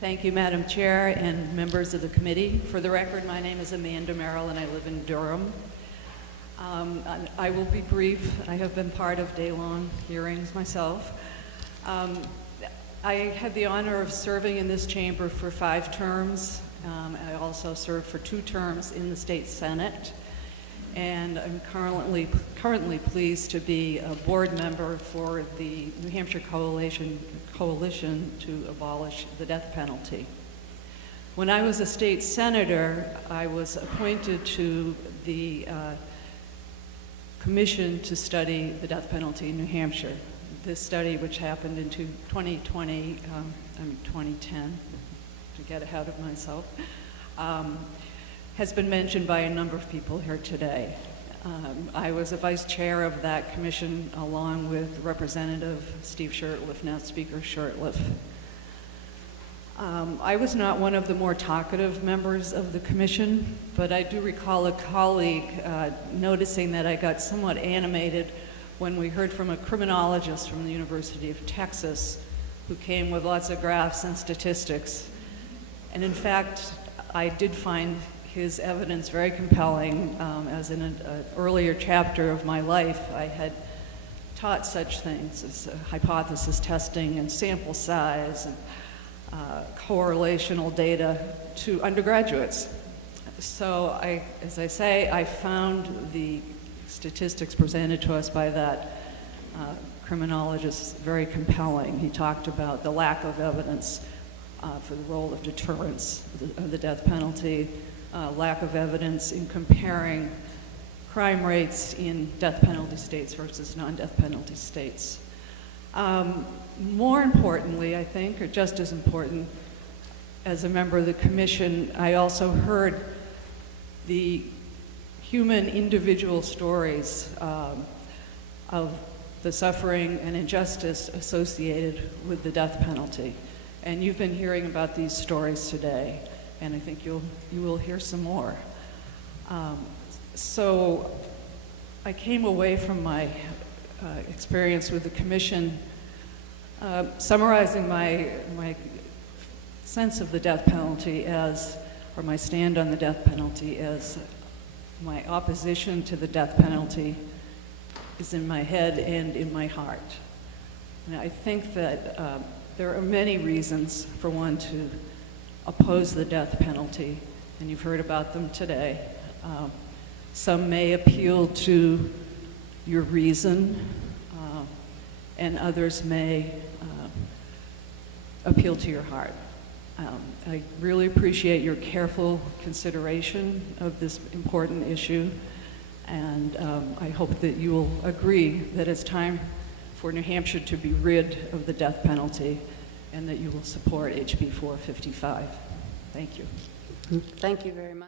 Thank you, Madam Chair and members of the committee. For the record, my name is Amanda Merrill and I live in Durham. I will be brief. I have been part of day-long hearings myself. I had the honor of serving in this chamber for 5 terms. I also served for 2 terms in the state Senate. And I'm currently pleased to be a board member for the New Hampshire Coalition to abolish the death penalty. When I was a state senator, I was appointed to the commission to study the death penalty in New Hampshire. This study, which happened in 2010, to get ahead of myself, has been mentioned by a number of people here today. I was a vice chair of that commission along with Representative Steve Shurtleff, now Speaker Shurtleff. I was not one of the more talkative members of the commission, but I do recall a colleague noticing that I got somewhat animated when we heard from a criminologist from the University of Texas who came with lots of graphs and statistics. And in fact, I did find his evidence very compelling. As in an earlier chapter of my life, I had taught such things as hypothesis testing and sample size and correlational data to undergraduates. So as I say, I found the statistics presented to us by that criminologist very compelling. He talked about the lack of evidence for the role of deterrence of the death penalty, lack of evidence in comparing crime rates in death penalty states versus non-death penalty states. More importantly, I think, or just as important, as a member of the commission, I also heard the human individual stories of the suffering and injustice associated with the death penalty. And you've been hearing about these stories today, and I think you will hear some more. So I came away from my experience with the commission summarizing my sense of the death penalty or my stand on the death penalty as my opposition to the death penalty is in my head and in my heart. And I think that there are many reasons for one to oppose the death penalty, and you've heard about them today. Some may appeal to your reason, and others may appeal to your heart. I really appreciate your careful consideration of this important issue, and I hope that you will agree that it's time for New Hampshire to be rid of the death penalty and that you will support HB 455. Thank you. Thank you very much.